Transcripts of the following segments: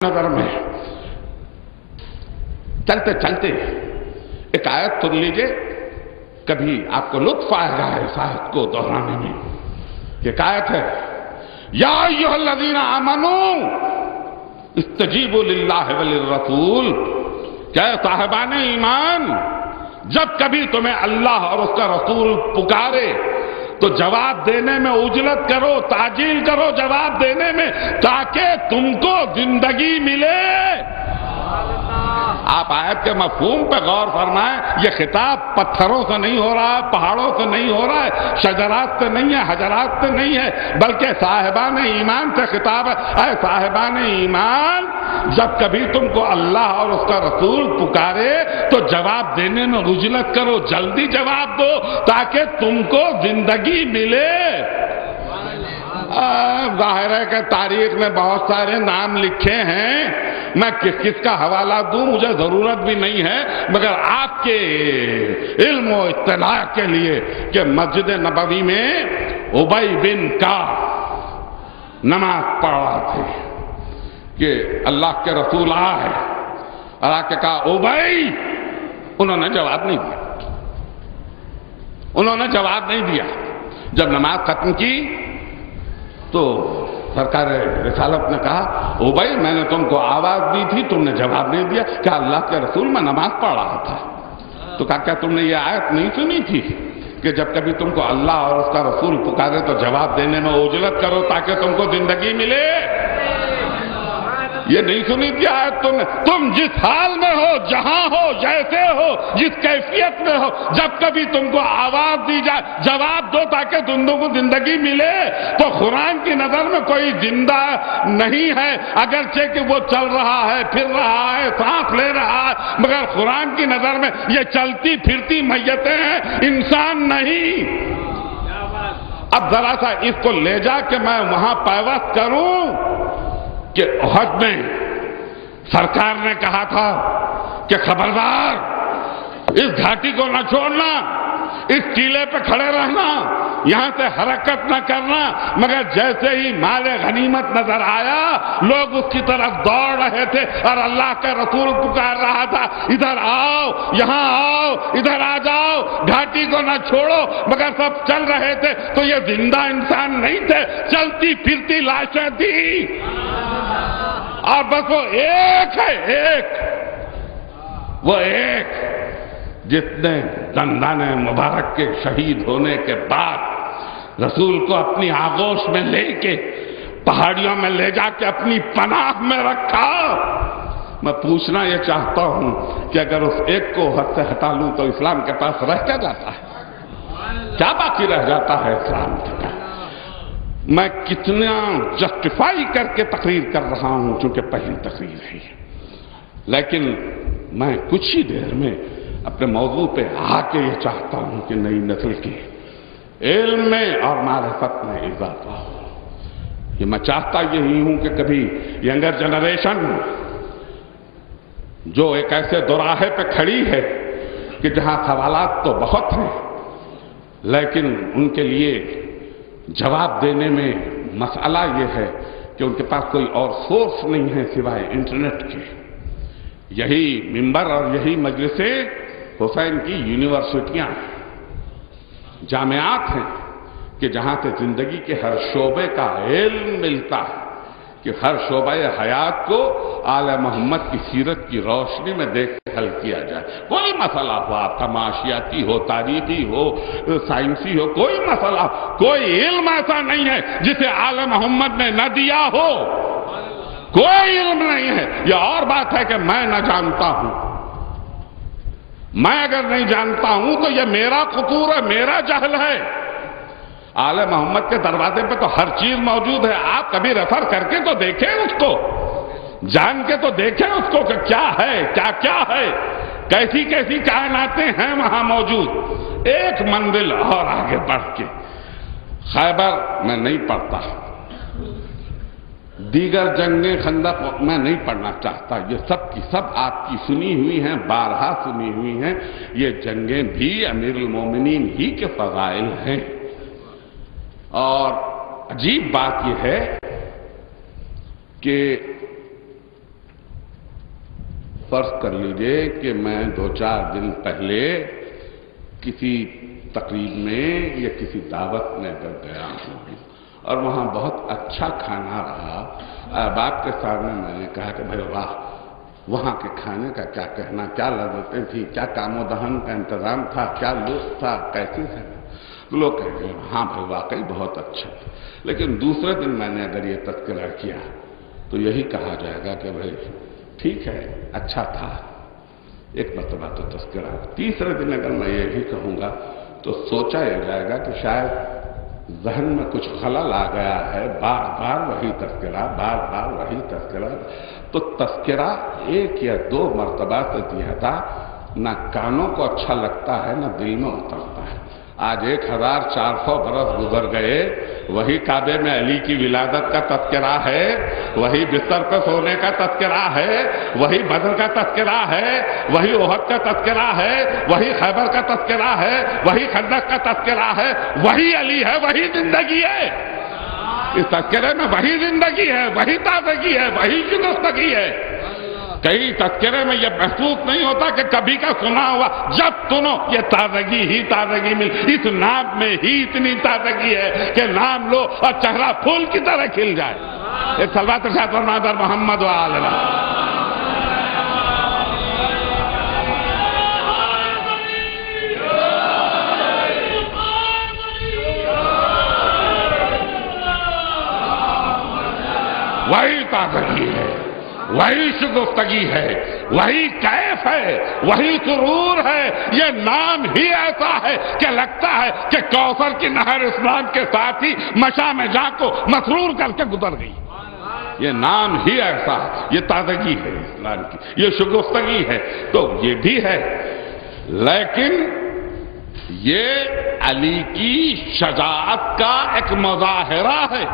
نظر میں چلتے چلتے ایک آیت سن لیجئے، کبھی آپ کو لطف آئے گا اس آیت کو دہرانے میں۔ ایک آیت ہے، یا ایھا الذین آمنوا استجیبوا للہ وللرسول، کہ صاحبان ایمان جب کبھی تمہیں اللہ اور اس کا رسول پکارے تو جواب دینے میں عجلت کرو، تعجیل کرو جواب دینے میں، تاکہ تم کو زندگی ملے۔ آپ آیت کے مفہوم پہ غور فرمائیں، یہ خطاب پتھروں سے نہیں ہو رہا ہے، پہاڑوں سے نہیں ہو رہا ہے، شجرات سے نہیں ہے، حجرات سے نہیں ہے، بلکہ صاحبان ایمان سے خطاب ہے۔ اے صاحبان ایمان، جب کبھی تم کو اللہ اور اس کا رسول پکارے تو جواب دینے میں عجلت کرو، جلدی جواب دو تاکہ تم کو زندگی ملے۔ ظاہر ہے کہ تاریخ میں بہت سارے نام لکھے ہیں، میں کس کس کا حوالہ دوں مجھے ضرورت بھی نہیں ہے، مگر آپ کے علم و اطلاع کے لیے کہ مسجد نبوی میں ابی بن کعب نماز پڑھ رہا تھے کہ اللہ کے رسول آئے اور آ کے کہا ابی، انہوں نے جواب نہیں دیا، انہوں نے جواب نہیں دیا۔ جب نماز ختم کی تو سرکار رسالت نے کہا ابی، میں نے تم کو آواز دی تھی، تم نے جواب نہیں دیا۔ کہا اللہ کے رسول میں نماز پڑھ رہا تھا۔ تو کہا کیا تم نے یہ آیت نہیں سنی تھی کہ جب کبھی تم کو اللہ اور اس کا رسول پکارے تو جواب دینے میں عجلت کرو تاکہ تم کو زندگی ملے؟ یہ نہیں سنی تھی آیت تم نے؟ تم جس حال میں ہو، جہاں ہو، جیسے ہو، جس کیفیت میں ہو، جب کبھی تم کو آواز دی جائے جواب دو تاکہ تم کو زندگی ملے۔ تو قرآن کی نظر میں کوئی زندہ نہیں ہے، اگرچہ کہ وہ چل رہا ہے، پھر رہا ہے، سانس لے رہا ہے، مگر قرآن کی نظر میں یہ چلتی پھرتی میتیں ہیں، انسان نہیں۔ اب ذرا سا اس کو لے جا کہ میں وہاں پیوست کروں کہ احد میں سرکار نے کہا تھا کہ خبردار اس گھاٹی کو نہ چھوڑنا، اس ٹیلے پہ کھڑے رہنا، یہاں سے حرکت نہ کرنا، مگر جیسے ہی مال غنیمت نظر آیا لوگ اس کی طرف دوڑ رہے تھے اور اللہ کا رسول پکار رہا تھا ادھر آؤ، یہاں آؤ، ادھر آ جاؤ، گھاٹی کو نہ چھوڑو، مگر سب چل رہے تھے تو یہ زندہ انسان نہیں تھے، چلتی پھرتی لاشیں تھی۔ اور بس وہ ایک ہے، ایک وہ ایک جس نے دندان مبارک کے شہید ہونے کے بعد رسول کو اپنی آغوش میں لے کے پہاڑیوں میں لے جا کے اپنی پناہ میں رکھا۔ میں پوچھنا یہ چاہتا ہوں کہ اگر اس ایک کو حد سے ہٹا لوں تو اسلام کے پاس رہ کیا جاتا ہے؟ کیا باقی رہ جاتا ہے اسلام کے پاس؟ میں کتنا جسٹیفائی کر کے تقریر کر رہا ہوں چونکہ پہلی تقریر ہے، لیکن میں کچھ ہی دیر میں اپنے موضوع پہ آ کے یہ چاہتا ہوں کہ نئی نسل کے علم میں اور معرفت میں اضافہ ہو۔ یہ میں چاہتا یہی ہوں کہ کبھی ینگر جنریشن جو ایک ایسے دوراہے پہ کھڑی ہے کہ جہاں سوالات تو بہت ہیں لیکن ان کے لیے جواب دینے میں مسئلہ یہ ہے کہ ان کے پاس کوئی اور سورس نہیں ہے سوائے انٹرنیٹ کے۔ یہی منبر اور یہی مجلس حسین کی یونیورسٹیاں ہیں، جامعات ہیں کہ جہاں سے زندگی کے ہر شعبے کا علم ملتا ہے، کہ ہر شعبہ حیات کو آل محمد کی سیرت کی روشنی میں دیکھ کے حل کیا جائے۔ کوئی مسئلہ ہو، معاشیاتی ہو، تاریخی ہو، سائنسی ہو، کوئی مسئلہ، کوئی علم ایسا نہیں ہے جسے آل محمد نے نہ دیا ہو، کوئی علم نہیں ہے۔ یہ اور بات ہے کہ میں نہ جانتا ہوں، میں اگر نہیں جانتا ہوں تو یہ میرا قصور ہے، میرا جہل ہے۔ آل محمد کے دروازے پہ تو ہر چیز موجود ہے، آپ کبھی ریفر کر کے تو دیکھیں اس کو، جان کے تو دیکھیں اس کو کہ کیا ہے، کیا کیا ہے، کیسی کیسی کائناتیں ہیں وہاں موجود۔ ایک منزل اور آگے بڑھ کے خیبر میں نہیں پڑھتا، دیگر جنگیں خندق میں نہیں پڑھنا چاہتا، یہ سب کی سب آپ کی سنی ہوئی ہیں، بارہا سنی ہوئی ہیں۔ یہ جنگیں بھی امیر المومنین ہی کے فضائل ہیں۔ اور عجیب بات یہ ہے کہ فرض کر لیجئے کہ میں 2-4 دن پہلے کسی تقریب میں یا کسی دعوت میں اگر گیا ہوں اور وہاں بہت اچھا کھانا رہا، آپ کے سامنے میں نے کہا کہ بھائی واہ، وہاں کے کھانے کا کیا کہنا، کیا لذتیں تھیں، کیا کام و دہن کا انتظام تھا، کیا لطف تھا، کیسی ہے، لوگ کہیں گے ہاں بھائی واقعی بہت اچھا تھا۔ لیکن دوسرے دن میں نے اگر یہ تذکرہ کیا تو یہی کہا جائے گا کہ بھائی ٹھیک ہے اچھا تھا، ایک مرتبہ تو تذکرہ۔ تیسرے دن اگر میں یہی کہوں گا تو سوچا یہ جائے گا کہ شاید ذہن میں کچھ خلل آ گیا ہے، بار بار وہی تذکرہ، بار بار وہی تذکرہ۔ تو تذکرہ 1 یا 2 مرتبہ سے زیادہ نہ کانوں کو اچھا لگتا ہے نہ دل میں اترتا ہے۔ آج 1400 برس گزر گئے، وہی کعبے میں علی کی ولادت کا تذکرہ ہے، وہی بستر پہ سونے کا تذکرہ ہے، وہی بدر کا تذکرہ ہے، وہی احد کا تذکرہ ہے، وہی خیبر کا تذکرہ ہے، وہی خندق کا تذکرہ ہے، وہی علی ہے، وہی زندگی ہے۔ اس تذکرے میں وہی زندگی ہے، وہی تازگی ہے، وہی شگفتگی ہے۔ کئی تذکرے میں یہ محسوس نہیں ہوتا کہ کبھی کا سنا ہوا، جب سنو یہ تازگی ہی تازگی مل۔ اس نام میں ہی اتنی تازگی ہے کہ نام لو اور چہرہ پھول کی طرح کھل جائے۔ ایک صلوات ارشاد فرمائے در محمد و آل محمد۔ وہی تازگی ہے، وہی شگفتگی ہے، وہی کیف ہے، وہی سرور ہے۔ یہ نام ہی ایسا ہے کہ لگتا ہے کہ کوثر کی نہر اسلام کے ساتھ ہی مشام جاں کو مسرور کر کے گزر گئی۔ یہ نام ہی ایسا ہے، یہ تازگی ہے اسلام کی، یہ شگفتگی ہے۔ تو یہ بھی ہے، لیکن یہ علی کی شجاعت کا ایک مظاہرہ ہے۔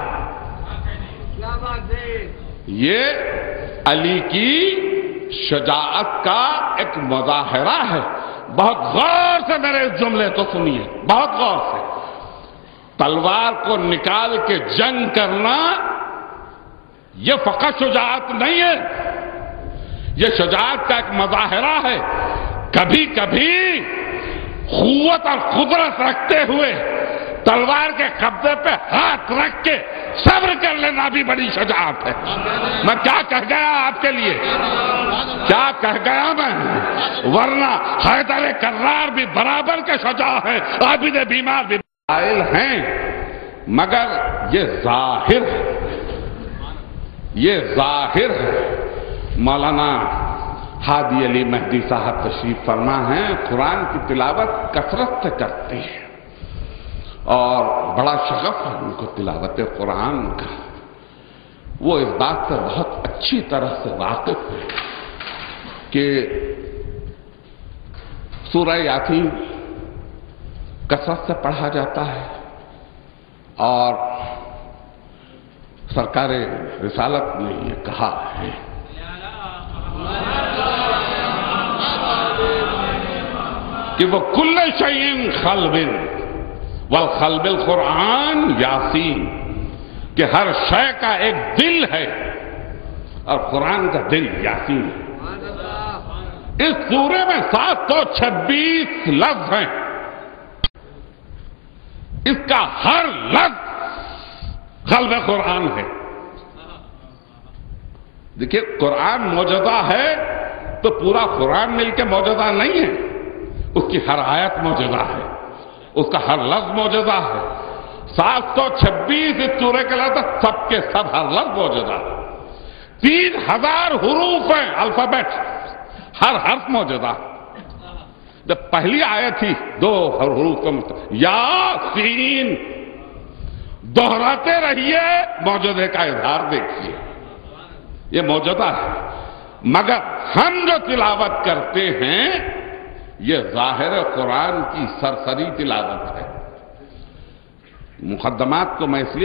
یہ علی کی شجاعت کا ایک مظاہرہ ہے۔ بہت غور سے میرے اس جملے کو سنیے، بہت غور سے۔ تلوار کو نکال کے جنگ کرنا یہ فقط شجاعت نہیں ہے، یہ شجاعت کا ایک مظاہرہ ہے۔ کبھی کبھی قوت اور قدرت رکھتے ہوئے تلوار کے قبضے پہ ہاتھ رکھ کے صبر کر لینا بھی بڑی شجاعت ہے۔ میں کیا کہہ گیا آپ کے لیے، کیا کہہ گیا میں، ورنہ حیدر کرار بھی برابر کے شجاع ہیں، عابد بیمار بھی قائل ہیں، مگر یہ ظاہر ہے، یہ ظاہر ہے۔ مولانا ہادی علی مہدی صاحب تشریف فرما ہیں، قرآن کی تلاوت کثرت سے کرتے ہیں اور بڑا شغف ہے ان کو تلاوت قرآن کا۔ وہ اس بات سے بہت اچھی طرح سے واقف ہے کہ سورہ یاسین کثرت سے پڑھا جاتا ہے اور سرکار رسالت نے یہ کہا ہے کہ وہ کل شیء خلب والخلب القرآن یاسین، کہ ہر شے کا ایک دل ہے اور قرآن کا دل یاسین ہے۔ اس سورے میں 726 لفظ ہیں، اس کا ہر لفظ قلب قرآن ہے۔ دیکھیے قرآن معجزہ ہے تو پورا قرآن مل کے معجزہ نہیں ہے، اس کی ہر آیت معجزہ ہے، اس کا ہر لفظ معجزہ ہے۔ 726 اس سورے کے لفظ سب کے سب ہر لفظ معجزہ ہے۔ 3000 حروف ہیں، الفابیٹ، ہر حرف معجزہ۔ جب پہلی آیت تھی 2 حروف کا یاسین، دہراتے رہیے معجزے کا اظہار دیکھیے، یہ معجزہ ہے۔ مگر ہم جو تلاوت کرتے ہیں یہ ظاہر قرآن کی سرسری تلاوت ہے۔ مقدمات کو میں اس لیے